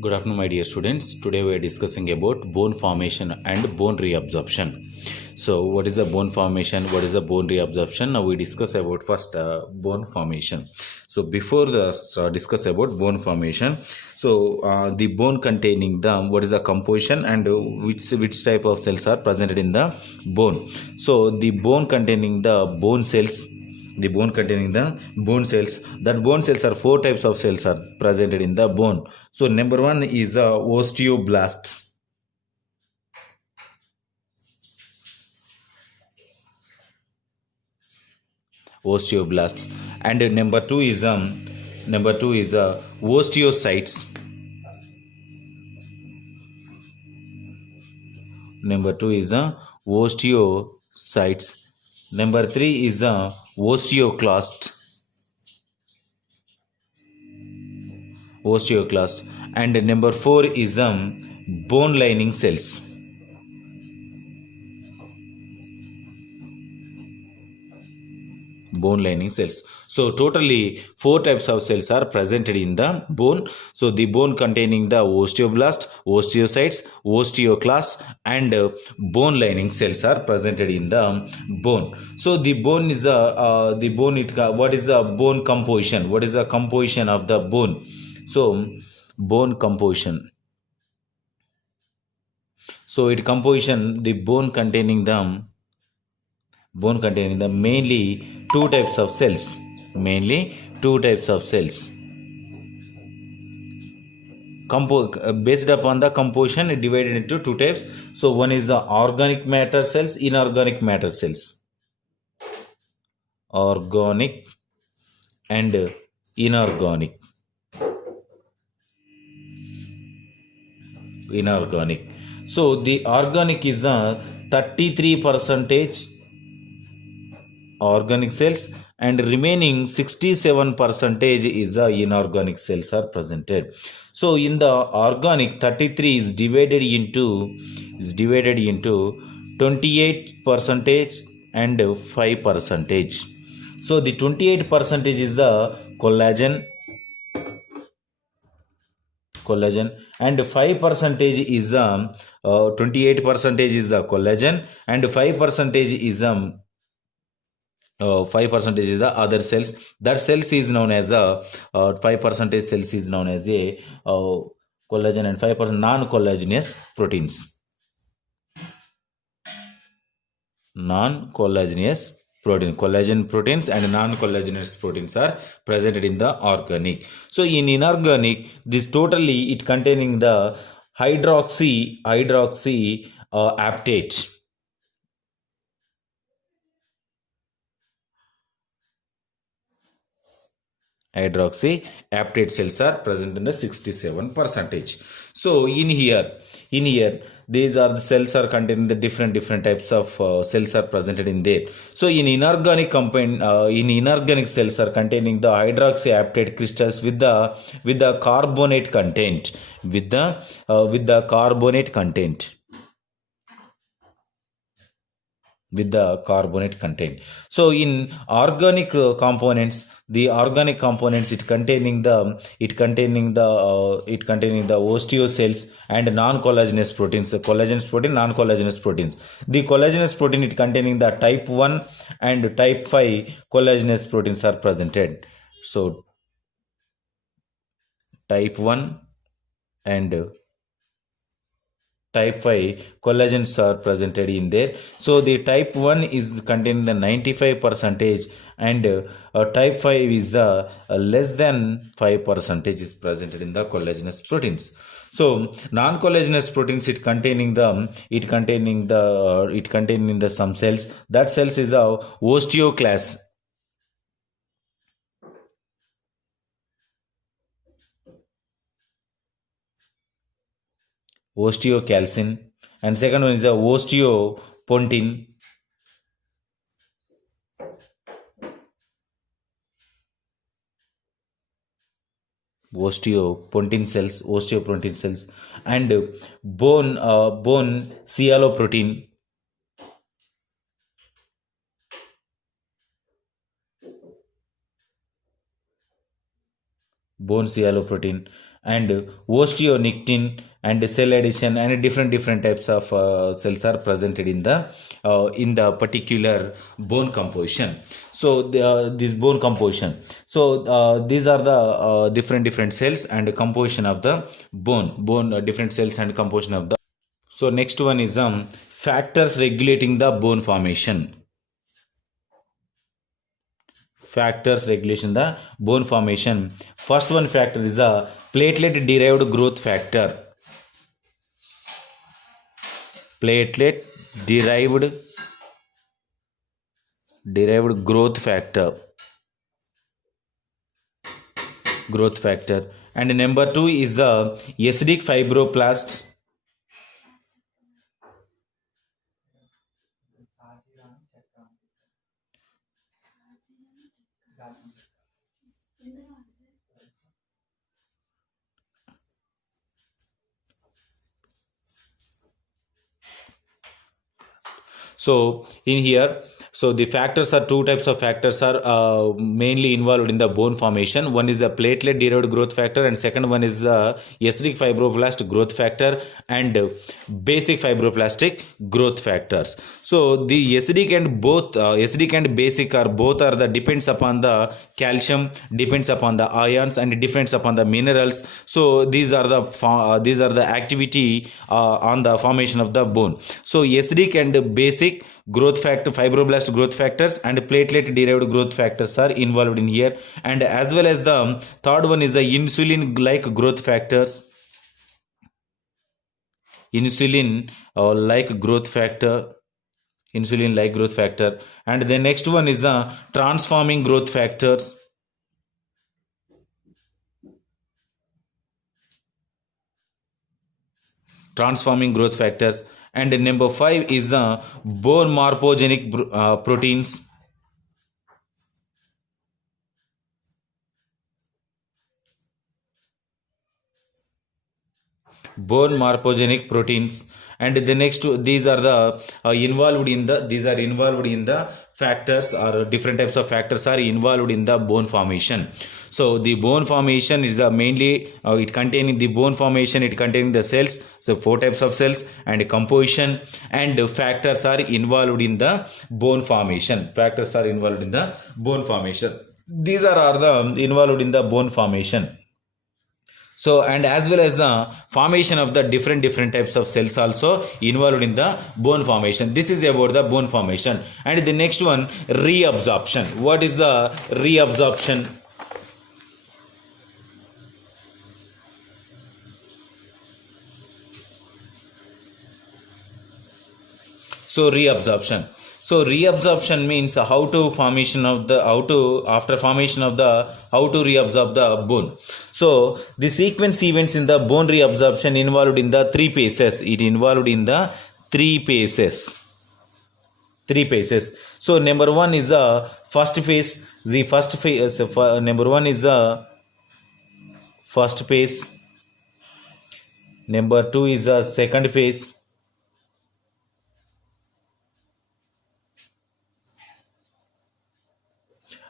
Good afternoon, my dear students. Today we are discussing about bone formation and bone reabsorption. So, what is the bone formation? What is the bone reabsorption? Now we discuss about first bone formation. So, before the discuss about bone formation, the bone containing the what is the composition and which type of cells are presented in the bone. So, the bone containing the bone cells, the bone containing the bone cells, that bone cells are four types of cells are presented in the bone. So number one is the osteoblasts, and number two is osteocytes. Number two is osteocytes. Number three is osteoclast, and number four is bone lining cells. Bone lining cells. So totally four types of cells are presented in the bone. So the bone containing the osteoblast, osteocytes, osteoclast, and bone lining cells are presented in the bone. So the bone is the bone. What is the bone composition? What is the composition of the bone? So bone composition. So it composition, the bone containing the mainly two types of cells. Mainly two types of cells. Based upon the composition, it divided into two types. So one is the organic matter cells, inorganic matter cells. Organic and inorganic. Inorganic. So the organic is a 33 percentage organic cells, and remaining 67 percentage is the inorganic cells are presented. So in the organic, 33 is divided into 28 percentage and 5 percentage. So the 28 percentage is the collagen, and 5 percentage is the 28 percentage is the collagen, and 5 percentage is the 5% is the other cells. That cells is known as a 5% cells is known as a collagen, and 5% non-collagenous proteins. Non-collagenous protein, collagen proteins and non-collagenous proteins are presented in the organic. So in inorganic, this totally it containing the hydroxy aptate. Hydroxyapatite cells are present in the 67 percentage. So in here these are the cells are containing the different types of cells are presented in there. So in inorganic compound, in inorganic cells are containing the hydroxyapatite crystals with the carbonate content, with the carbonate content. With the carbonate content. So in organic components, the organic components it containing the osteocells and non-collagenous proteins, collagenous protein, non-collagenous proteins. The collagenous protein it containing the type 1 and type 5 collagenous proteins are presented. So type 1 and type 5 collagens are presented in there. So the type 1 is containing the 95 percentage, and type 5 is the less than 5 percentage is presented in the collagenous proteins. So non-collagenous proteins it containing the some cells. That cells is a osteoclast. Osteocalcin, and second one is a osteopontin. Osteopontin cells, and bone sialoprotein. Bone sialoprotein, and osteonictin and cell addition and different types of cells are presented in the particular bone composition. So this bone composition, so these are the different cells and composition of the bone different cells and composition of the. So next one is factors regulating the bone formation. Factors regulation the bone formation. First one factor is the platelet derived growth factor. Platelet derived growth factor. And number 2 is the acidic fibroblast. So in here, so the factors are two types of factors are mainly involved in the bone formation. One is the platelet derived growth factor, and second one is the acidic fibroblast growth factor and basic fibroblastic growth factors. So the acidic and basic are both are the depends upon the calcium, depends upon the ions, and depends upon the minerals. So these are the activity on the formation of the bone. So acidic and basic growth factor, fibroblast growth factors, and platelet derived growth factors are involved in here. And as well as the third one is the insulin like growth factors. Insulin like growth factor. And the next one is the transforming growth factors. And number 5 is the bone morphogenic proteins. And the next these are the involved in the factors, or different types of factors are involved in the bone formation. So the bone formation is mainly it containing the cells, so 4 types of cells, and composition and factors are involved in the bone formation. These are the involved in the bone formation. So, and as well as the formation of the different types of cells also involved in the bone formation. This is about the bone formation. And the next one, reabsorption. What is the reabsorption? So reabsorption means how to reabsorb the bone. So the sequence events in the bone reabsorption involved in the 3 phases. It involved in the 3 phases. So number 1 is the first phase. Number 1 is the first phase. Number 2 is the second phase.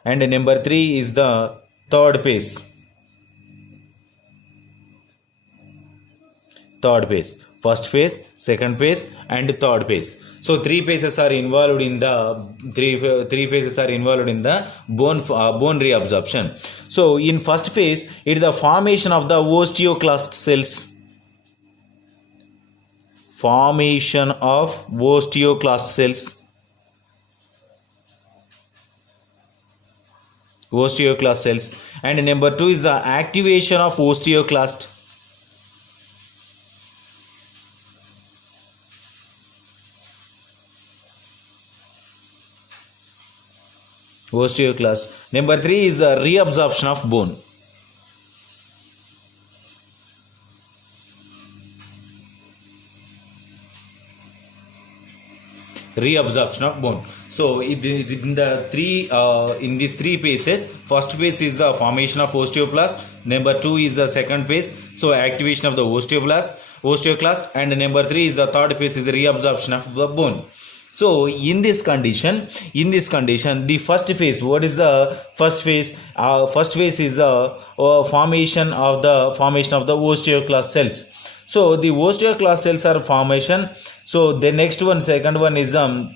And number 3 is the third phase. First phase, second phase, and third phase. So 3 phases are involved in the bone reabsorption. So in first phase, it is the formation of the osteoclast cells. Osteoclast cells. And number 2 is the activation of osteoclast. Number 3 is the reabsorption of bone. So in these 3 phases, first phase is the formation of osteoblast. Number 2 is the second phase, so activation of the osteoclast. And number 3 is the third phase, is the reabsorption of the bone. So in this condition, the first phase, what is the first phase? First phase is the formation of the osteoclast cells. So the osteoclast cells are formation. So the next one, second one is the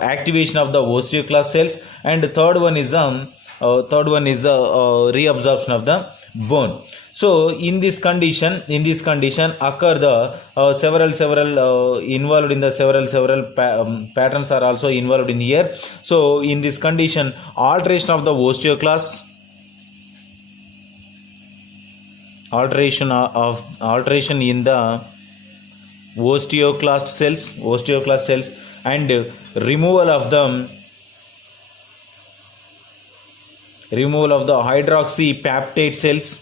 activation of the osteoclast cells, and third one is the reabsorption of the bone. So in this condition occur the several involved in the several patterns are also involved in here. So in this condition, alteration of the osteoclast, alteration in the osteoclast cells, and removal of the hydroxypeptide cells,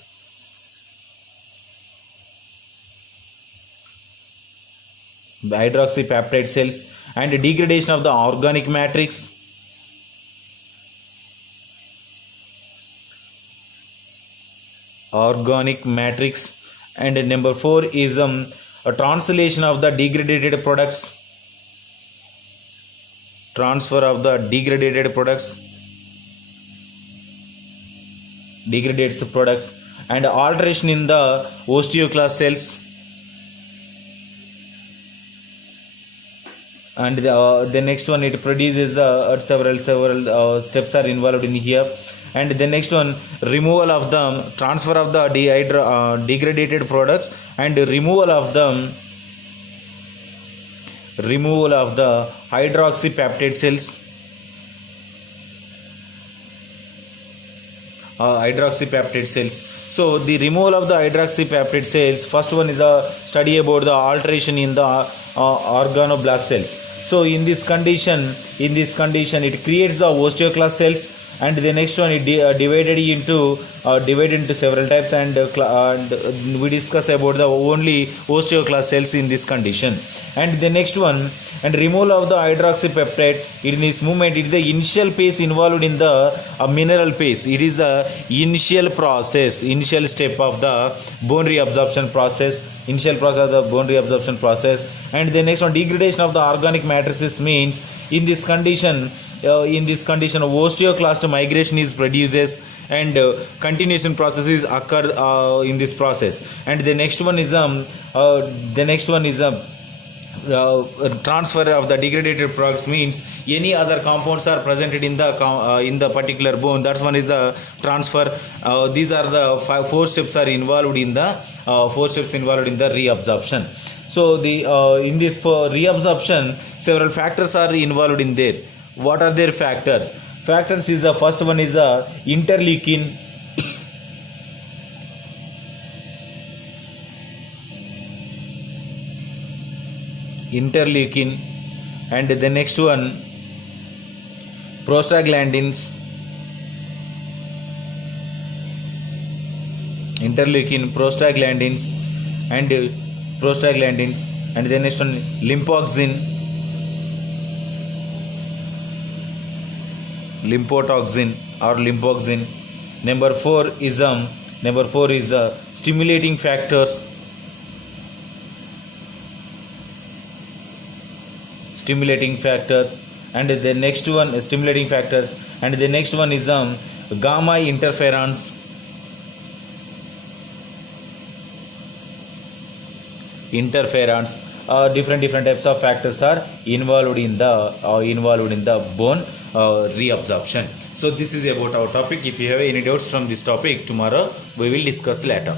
and degradation of the organic matrix, and number 4 is a translation of the degraded products, transfer of the degraded products, and alteration in the osteoclast cells, and the next one, it produces several steps are involved in here. And the next one, removal of the transfer of the degraded products, and removal of the hydroxypeptide cells, So the removal of the hydroxypeptide cells, first one is a study about the alteration in the organoblast cells. So in this condition it creates the osteoclast cells, and the next one it divided into several types, and we discuss about the only osteoclast cells in this condition. And the next one, and removal of the hydroxypeptide, in its movement, it is the initial phase involved in the mineral phase. It is the initial step of the bone reabsorption process, and the next one, degradation of the organic matrices, means in this condition osteoclast migration is produces, and continuation processes occur in this process. And the next one is transfer of the degraded products, means any other compounds are presented in the particular bone. That's one is the transfer. These are the 4 steps are involved in the reabsorption. So the in this reabsorption, several factors are involved in there. What are their factors? Is the first one is interleukin. And the next one, prostaglandins. And the next one, lymphotoxin. Number 4 is stimulating factors. And the next one is stimulating factors, and the next one is gamma interferons. Different types of factors are involved in the bone reabsorption. So this is about our topic. If you have any doubts from this topic, tomorrow we will discuss later.